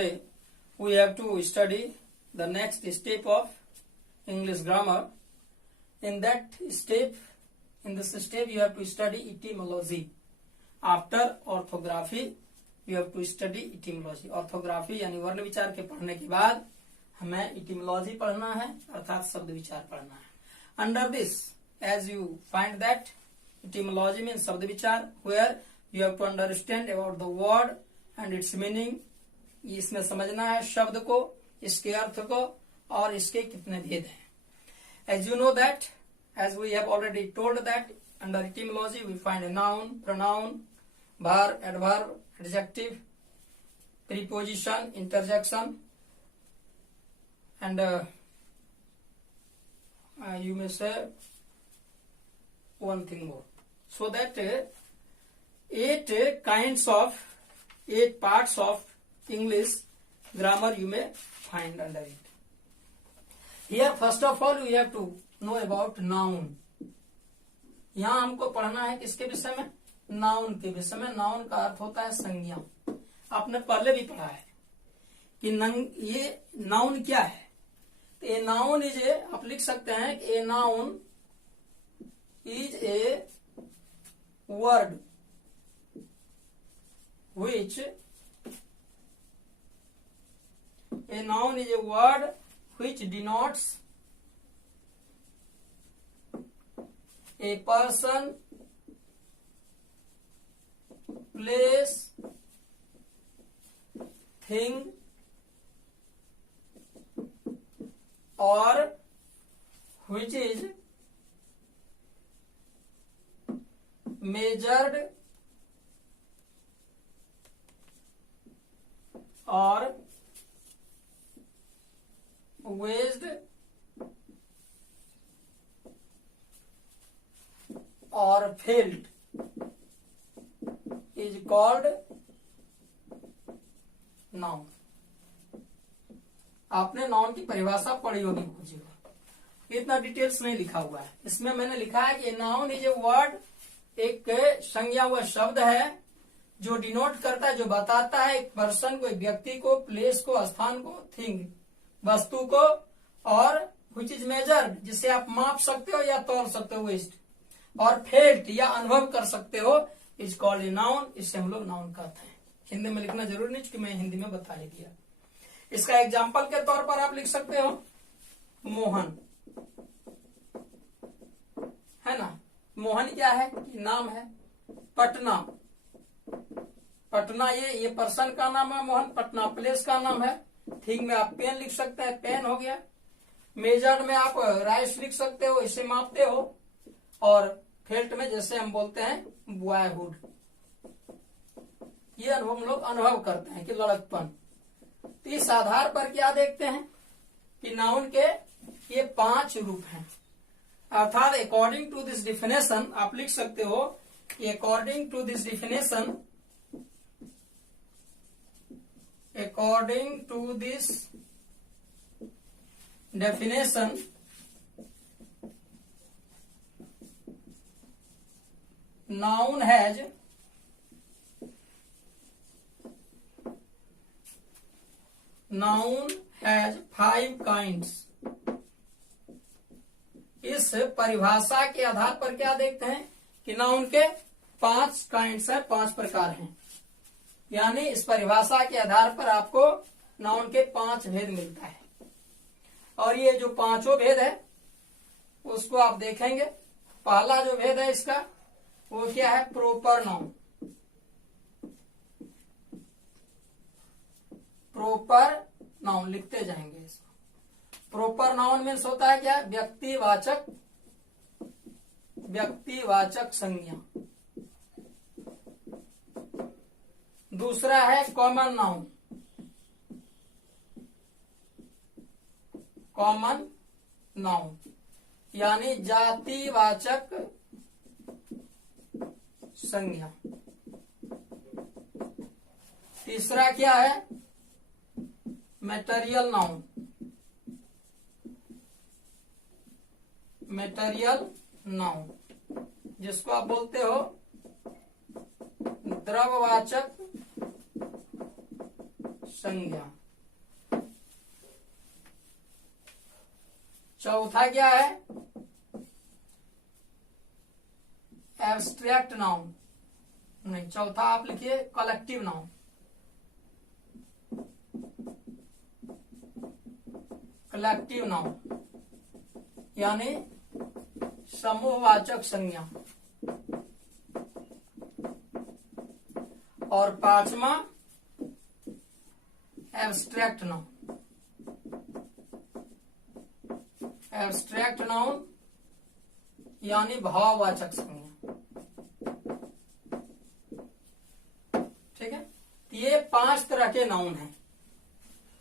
today we have to study the next step of English grammar. In this step you have to study etymology. After orthography you have to study etymology. Orthography यानी वर्ण विचार के पढ़ने के बाद हमें etymology पढ़ना है, अर्थात शब्द विचार पढ़ना है. Under this, as you find that etymology means शब्द विचार, where you have to understand about the word and its meaning. इसमें समझना है शब्द को, इसके अर्थ को और इसके कितने भेद हैं. As you know that, as we have already told that under etymology we find a noun, pronoun, verb, adverb, adjective, preposition, interjection, and you may say one thing more. So that 8 parts of English grammar you may find under it. Here first of all we have to know about noun. यहाँ हमको पढ़ना है किसके विषय में? Noun के विषय में. नाउन का अर्थ होता है संज्ञा. आपने पहले भी पढ़ा है कि ये नाउन क्या है. तो ए नाउन इज ए, आप लिख सकते हैं a noun is a word which a noun is a word which denotes a person, place, thing or which is measured or weighed or felt is called noun. आपने noun की परिभाषा पढ़ी होगी बुझिएगा, इतना डिटेल्स नहीं लिखा हुआ है. इसमें मैंने लिखा है कि नाउन इज ए वर्ड, एक संज्ञा हुआ शब्द है जो डिनोट करता है, जो बताता है एक पर्सन को, एक व्यक्ति को, प्लेस को, स्थान को, थिंग वस्तु को, और व्हिच इज मेजर्ड जिसे आप माप सकते हो या तौल सकते हो, वेस्ट, और फेल्ट या अनुभव कर सकते हो, इज कॉल्ड ए नाउन. इससे हम लोग नाउन कहते हैं. हिंदी में लिखना जरूरी नहीं, क्योंकि मैं हिंदी में बता ही दिया. इसका एग्जाम्पल के तौर पर आप लिख सकते हो मोहन, है ना. मोहन क्या है? नाम है. पटना, पटना ये पर्सन का नाम है. मोहन पटना प्लेस का नाम है. थिंग में आप पेन लिख सकते हैं, पेन हो गया. मेजर्ड में आप राइस लिख सकते हो, इसे मापते हो. और फेल्ट में जैसे हम बोलते हैं बॉयहुड, ये अनुभव हम लोग अनुभव करते हैं कि लड़कपन. तो इस आधार पर क्या देखते हैं कि नाउन के ये 5 रूप हैं. अर्थात अकॉर्डिंग टू दिस डिफिनेशन आप लिख सकते हो कि according to this definition, according to this definition, noun has noun has 5 kinds. इस परिभाषा के आधार पर क्या देखते हैं कि नाउन के 5 काइंड्स है, 5 प्रकार हैं. यानी इस परिभाषा के आधार पर आपको नाउन के 5 भेद मिलता है. और ये जो 5 भेद है उसको आप देखेंगे. पहला जो भेद है इसका वो क्या है? Proper noun. प्रॉपर नाउन लिखते जाएंगे इसको. प्रॉपर नाउन मीन्स होता है क्या? व्यक्तिवाचक संज्ञा. दूसरा है कॉमन नाउन. कॉमन नाउन यानी जातिवाचक संज्ञा. तीसरा क्या है? Material noun. मटेरियल नाउन जिसको आप बोलते हो द्रववाचक संज्ञा। चौथा क्या है? Abstract noun. नहीं, चौथा आप लिखिए कलेक्टिव नाउन। कलेक्टिव नाउन यानी समूहवाचक संज्ञा। और पांचवा एब्स्ट्रैक्ट नाउन। एब्स्ट्रैक्ट नाउन यानी भाववाचक संज्ञा। ठीक है, ये 5 तरह के नाउन हैं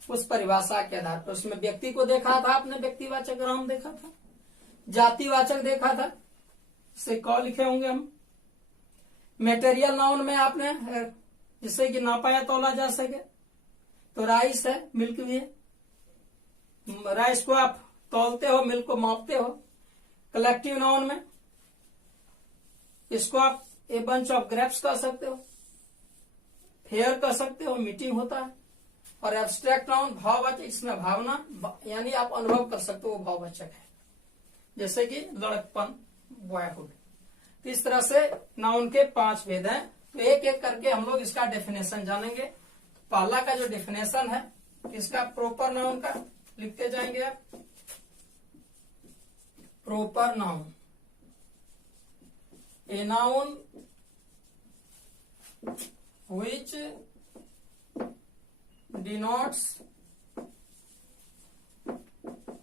उस परिभाषा के आधार पर। उसमें व्यक्ति को देखा था आपने, व्यक्तिवाचक नाउन देखा था, जातिवाचक देखा था, से क लिखे होंगे हम। मेटेरियल नाउन में आपने जिससे कि नापा या तोला जा सके, तो राइस है, मिल्क भी है। राइस को आप तौलते हो, मिल्क को मापते हो। कलेक्टिव नाउन में इसको आप ए बंच ऑफ ग्रेप्स कह सकते हो, फेयर कह सकते हो, मीटिंग होता है। और एब्स्ट्रैक्ट नाउन भाववाचक, इसमें भावना यानी आप अनुभव कर सकते हो, वो भाववाचक है, जैसे कि लड़कपन, बॉयहुड। तो इस तरह से नाउन के 5 भेद हैं। तो एक एक करके हम लोग इसका डेफिनेशन जानेंगे। पहला का जो डेफिनेशन है इसका प्रॉपर नाउन का लिखते जाएंगे आप। Proper noun, a noun which denotes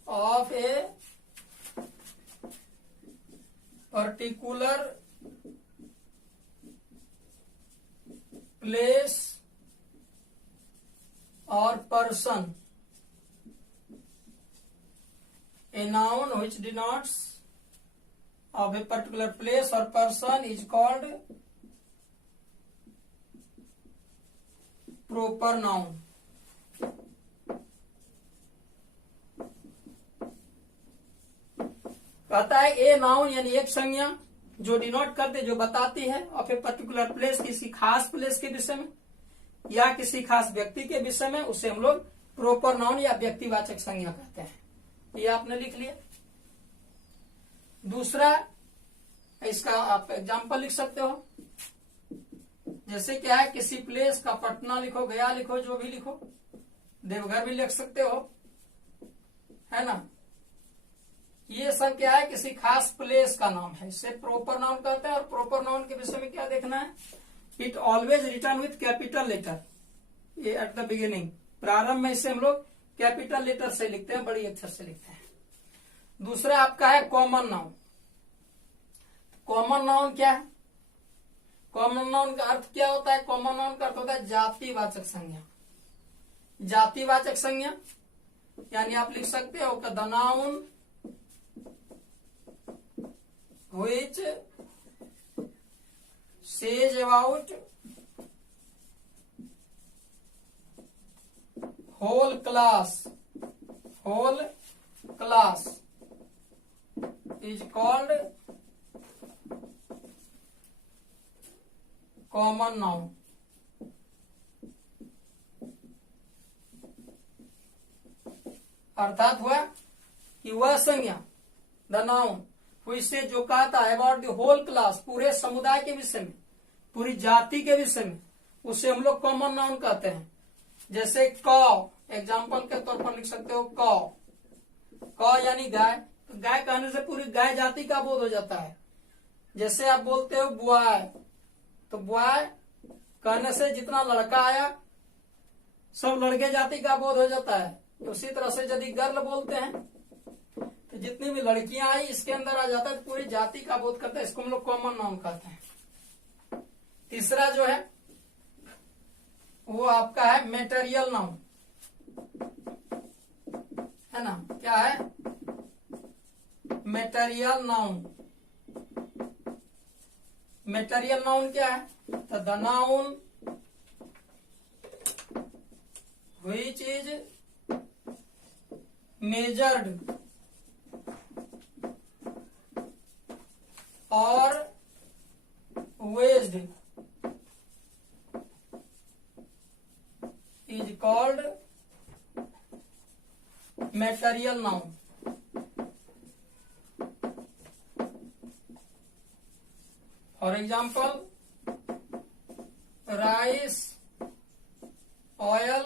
of a particular place or person. A noun which denotes of a particular place or person is called proper noun. कहता है ए नाउन यानी एक संज्ञा जो डिनोट करते, जो बताती है ऑफ ए पर्टिकुलर प्लेस, किसी खास प्लेस के विषय में या किसी खास व्यक्ति के विषय में, उसे हम लोग प्रॉपर नाउन या व्यक्तिवाचक संज्ञा कहते हैं। ये आपने लिख लिया। दूसरा, इसका आप एग्जाम्पल लिख सकते हो। जैसे क्या है, किसी प्लेस का, पटना लिखो, गया लिखो, जो भी लिखो, देवघर भी लिख सकते हो, है ना। ये सब क्या है, किसी खास प्लेस का नाम है, इसे प्रॉपर नाउन कहते हैं। और प्रॉपर नाउन के विषय में क्या देखना है, it always return with capital letter, ये एट द बिगिनिंग, प्रारंभ में इसे हम लोग कैपिटल लेटर से लिखते हैं, बड़ी अक्षर से लिखते हैं। दूसरा आपका है कॉमन नाउन। कॉमन नाउन क्या है? कॉमन नाउन का अर्थ क्या होता है? कॉमन नाउन का अर्थ होता है जातिवाचक संज्ञा। जातिवाचक संज्ञा यानी आप लिख सकते हो the noun which says about whole class is called common noun. अर्थात हुआ कि वह संज्ञा, द नाउन, इससे जो कहता है अबाउट द होल क्लास, पूरे समुदाय के विषय में, पूरी जाति के विषय में, उसे हम लोग कॉमन नाउन कहते हैं। जैसे कौ, एग्जाम्पल के तौर पर लिख सकते हो कौ। कौ यानी गाय, तो गाय कहने से पूरी गाय जाति का बोध हो जाता है। जैसे आप बोलते हो बॉय, तो बॉय कहने से जितना लड़का आया सब लड़के जाति का बोध हो जाता है। उसी तरह से यदि गर्ल बोलते हैं तो जितनी भी लड़कियां आई इसके अंदर आ जाता है, तो पूरी जाति का बोध करता है। इसको हम लोग कॉमन नाउन कहते हैं। तीसरा जो है वो आपका है मेटेरियल नाउन, है ना। क्या है? Material noun. मेटेरियल नाउन क्या है? तो the noun which is measured और weighed is called material noun. For example rice, oil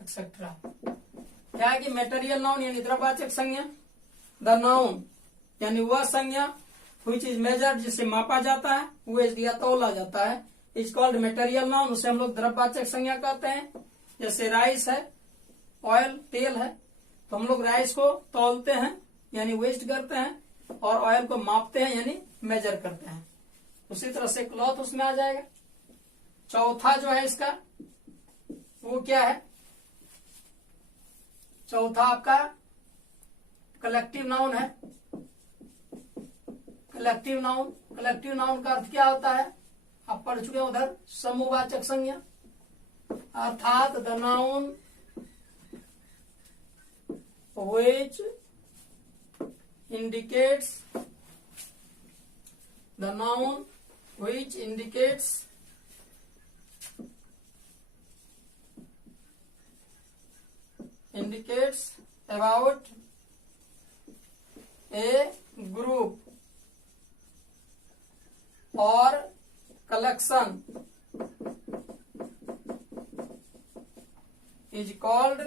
etcetera. क्या है कि मेटेरियल नाउन यानी द्रव्यवाचक संज्ञा, द नाउन यानी वह संज्ञा which is measured जिसे मापा जाता है, वेज दिया तौला जाता है, इज कॉल्ड मेटेरियल नाउन, उसे हम लोग द्रव्यवाचक संज्ञा कहते हैं। जैसे राइस है, ऑयल तेल है, तो हम लोग राइस को तौलते हैं यानी वेस्ट करते हैं, और ऑयल को मापते हैं यानी मेजर करते हैं। उसी तरह से क्लॉथ उसमें आ जाएगा। चौथा जो है इसका वो क्या है, चौथा आपका कलेक्टिव नाउन है। कलेक्टिव नाउन, कलेक्टिव नाउन का अर्थ क्या होता है, आप पढ़ चुके हैं उधर, समूहवाचक संज्ञा, अर्थात the noun which indicates, the noun which indicates about a group or collection is called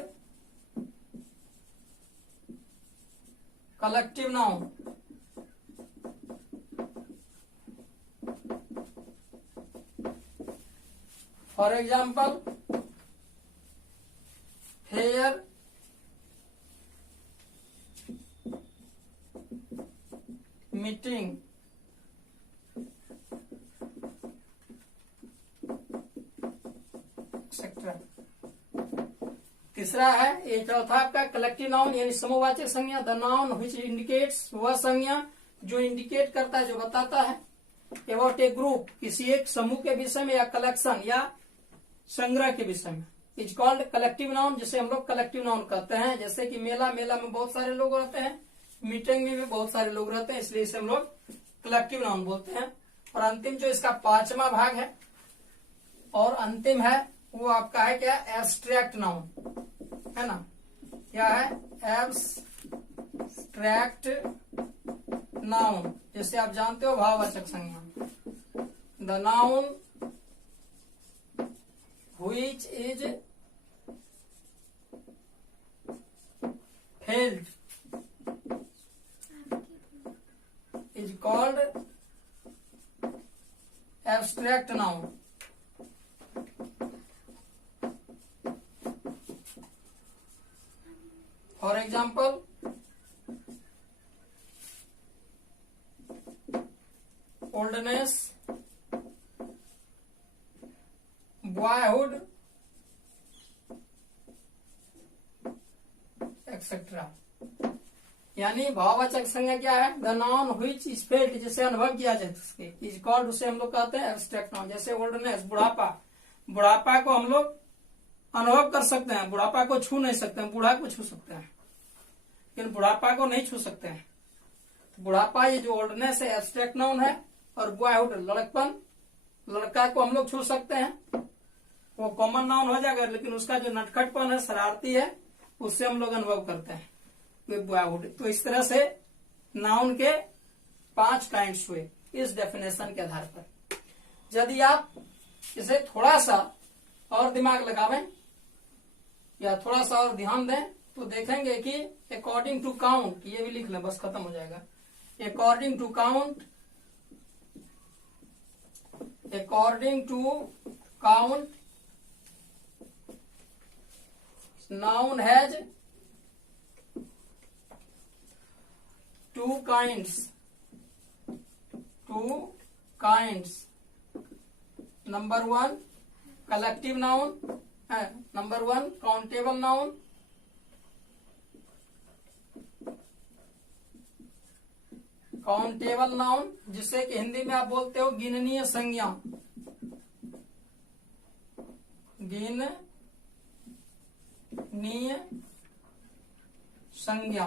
collective noun। For example, fair, meeting, etcetera. तीसरा है, ये चौथा आपका कलेक्टिव नाउन यानी समूहवाचक संज्ञा, द नाउन व्हिच इंडिकेट्स, वह संज्ञा जो इंडिकेट करता है, जो बताता है, अबाउट ए ग्रुप, किसी एक समूह के विषय में, या कलेक्शन या संग्रह के विषय में, इज कॉल्ड कलेक्टिव नाउन, जिसे हम लोग कलेक्टिव नाउन कहते हैं। जैसे कि मेला, मेला में बहुत सारे लोग रहते हैं, मीटिंग में भी बहुत सारे लोग रहते हैं, इसलिए इसे हम लोग कलेक्टिव नाउन बोलते हैं। और अंतिम जो इसका पांचवा भाग है और अंतिम है, वो आपका है क्या, एब्स्ट्रैक्ट नाउन, है ना। क्या है, एब्स्ट्रैक्ट नाउन, जैसे आप जानते हो भाववाचक संज्ञा, the noun which is failed is called abstract noun. For example, oldness, boyhood etcetera. यानी भाववाचक संज्ञा क्या है, the noun which is felt, जिसे अनुभव किया जाए उसके, इज कॉल्ड, उसे हम लोग कहते हैं एब्स्ट्रैक्ट नाउन। जैसे ओल्डनेस, बुढ़ापा, बुढ़ापा को हम लोग अनुभव कर सकते हैं, बुढ़ापा को छू नहीं सकते हैं, बूढ़ा को छू सकते हैं, लेकिन बुढ़ापा को नहीं छू सकते हैं। तो बुढ़ापा ये जो ओल्डनेस है एब्स्ट्रैक्ट नाउन है, और बॉयहुड लड़कपन, लड़का को हम लोग छू सकते हैं, वो कॉमन नाउन हो जाएगा, लेकिन उसका जो नटखटपन है, शरारती है, उससे हम लोग अनुभव करते हैं, बॉयहुड। तो इस तरह से नाउन के 5 काइंड्स हुए इस डेफिनेशन के आधार पर। यदि आप इसे थोड़ा सा और दिमाग लगावें या थोड़ा सा और ध्यान दें, तो देखेंगे कि अकॉर्डिंग टू काउंट, ये भी लिख लें बस खत्म हो जाएगा, according to count, noun has 2 kinds, number 1 collective noun, number 1 countable noun, countable noun, जिसे कि हिंदी में आप बोलते हो गिननीय संज्ञा, गिननीय संज्ञा।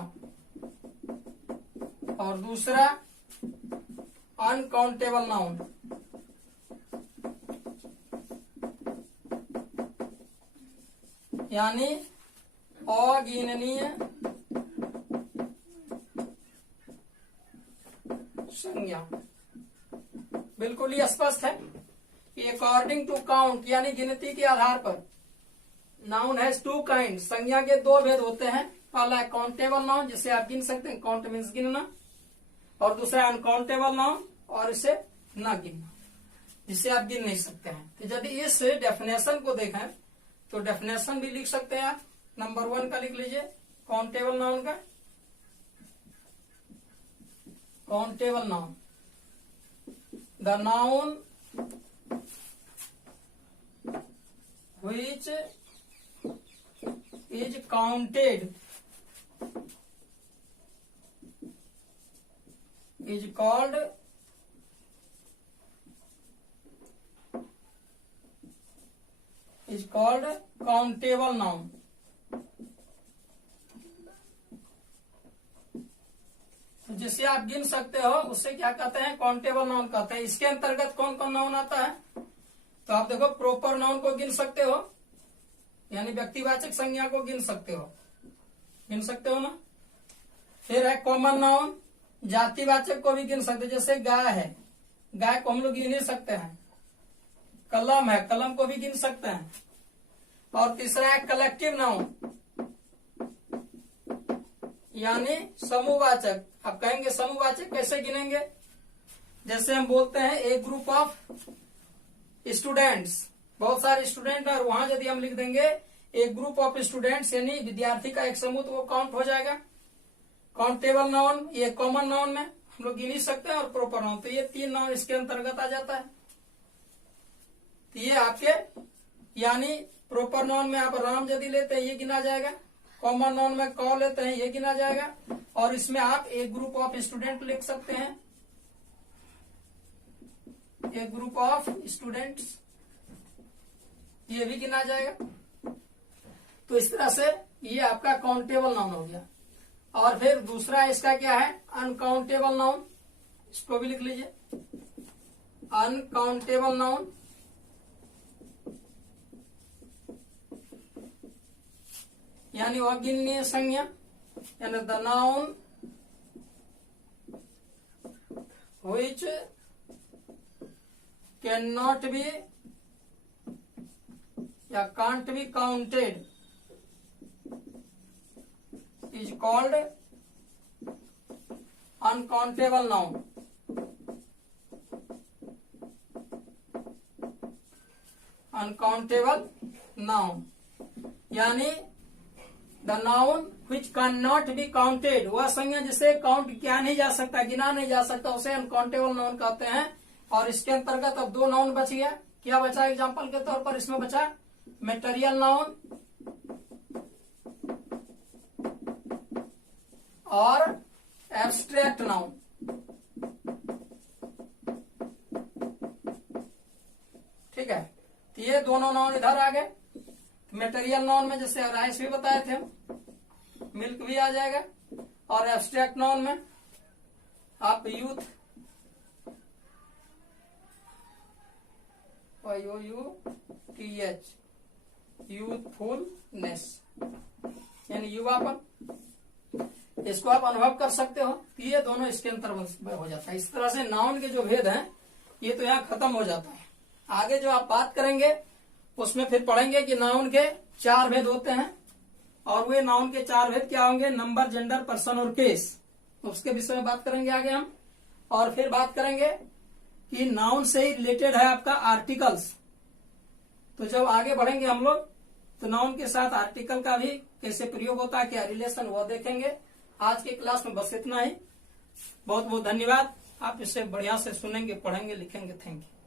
और दूसरा अनकाउंटेबल नाउन, यानी अगिननीय संज्ञा। बिल्कुल ही स्पष्ट है कि अकॉर्डिंग टू काउंट यानी गिनती के आधार पर नाउन हैज टू काइंड, संज्ञा के दो भेद होते हैं। पहला है काउंटेबल नाउन जिसे आप गिन सकते हैं, काउंट मीन्स गिनना, और दूसरा अनकाउंटेबल नाउन और इसे ना गिनना जिसे आप गिन नहीं सकते हैं। तो यदि इस डेफिनेशन को देखें तो डेफिनेशन भी लिख सकते हैं आप। नंबर 1 का लिख लीजिए काउंटेबल नाउन का। Countable noun, the noun which is counted is called countable noun। जिसे आप गिन सकते हो उससे क्या कहते हैं, काउंटेबल नाउन कहते हैं। इसके अंतर्गत कौन कौन नाउन आता है, तो आप देखो प्रॉपर नाउन को गिन सकते हो, यानी व्यक्तिवाचक संज्ञा को गिन सकते हो ना। फिर है कॉमन नाउन, जातिवाचक को भी गिन सकते हो, जैसे गाय है, गाय को हम लोग गिन ही सकते हैं। कलम है, कलम को भी गिन सकते हैं। और तीसरा है कलेक्टिव नाउन, यानी समूहवाचक। आप कहेंगे समूहवाचक कैसे गिनेंगे, जैसे हम बोलते हैं ए ग्रुप ऑफ स्टूडेंट्स, बहुत सारे स्टूडेंट, और वहां यदि हम लिख देंगे एक ग्रुप ऑफ स्टूडेंट्स यानी विद्यार्थी का एक समूह, तो वो काउंट हो जाएगा। काउंटेबल नाउन ये कॉमन नाउन में हम लोग गिन ही सकते हैं, और प्रॉपर नाउन, तो ये 3 नाउन इसके अंतर्गत आ जाता है। तो ये आपके यानी प्रॉपर नाउन में आप राम यदि लेते हैं ये गिना जाएगा, कॉमन नाउन में कौ लेते हैं ये गिना जाएगा, और इसमें आप एक ग्रुप ऑफ स्टूडेंट लिख सकते हैं, एक ग्रुप ऑफ स्टूडेंट्स, ये भी गिना जाएगा। तो इस तरह से ये आपका काउंटेबल नाउन हो गया। और फिर दूसरा इसका क्या है, अनकाउंटेबल नाउन, इसको भी लिख लीजिए अनकाउंटेबल नाउन। यानी अगिननीय संज्ञा, यानी the noun which can not be या can't be counted is called uncountable noun. Uncountable noun यानी the noun which can not be counted, वह संज्ञा जिसे काउंट किया नहीं जा सकता, गिना नहीं जा सकता, उसे अनकाउंटेबल नाउन कहते हैं। और इसके अंतर्गत अब 2 नाउन बच गया। क्या बचा एग्जांपल के तौर पर, इसमें बचा मटेरियल नाउन और एब्स्ट्रैक्ट नाउन। ठीक है, तो ये दोनों नाउन इधर आ गए। मटेरियल नाउन में जैसे राइस भी बताए थे हम, मिल्क भी आ जाएगा, और एब्स्ट्रैक्ट नाउन में आप यूथ, YOUTH, यूथफुलनेस यानी युवापन, इसको आप अनुभव कर सकते हो। ये दोनों इसके अंतर्गत हो जाता है। इस तरह से नाउन के जो भेद हैं ये तो यहाँ खत्म हो जाता है। आगे जो आप बात करेंगे उसमें फिर पढ़ेंगे कि नाउन के 4 भेद होते हैं, और वे नाउन के 4 भेद क्या होंगे, नंबर, जेंडर, पर्सन और केस। तो उसके विषय में बात करेंगे आगे हम। और फिर बात करेंगे कि नाउन से ही रिलेटेड है आपका आर्टिकल्स। तो जब आगे बढ़ेंगे हम लोग तो नाउन के साथ आर्टिकल का भी कैसे प्रयोग होता है, क्या रिलेशन, वो देखेंगे। आज की क्लास में बस इतना ही। बहुत बहुत धन्यवाद। आप इसे बढ़िया से सुनेंगे, पढ़ेंगे, लिखेंगे। Thank you.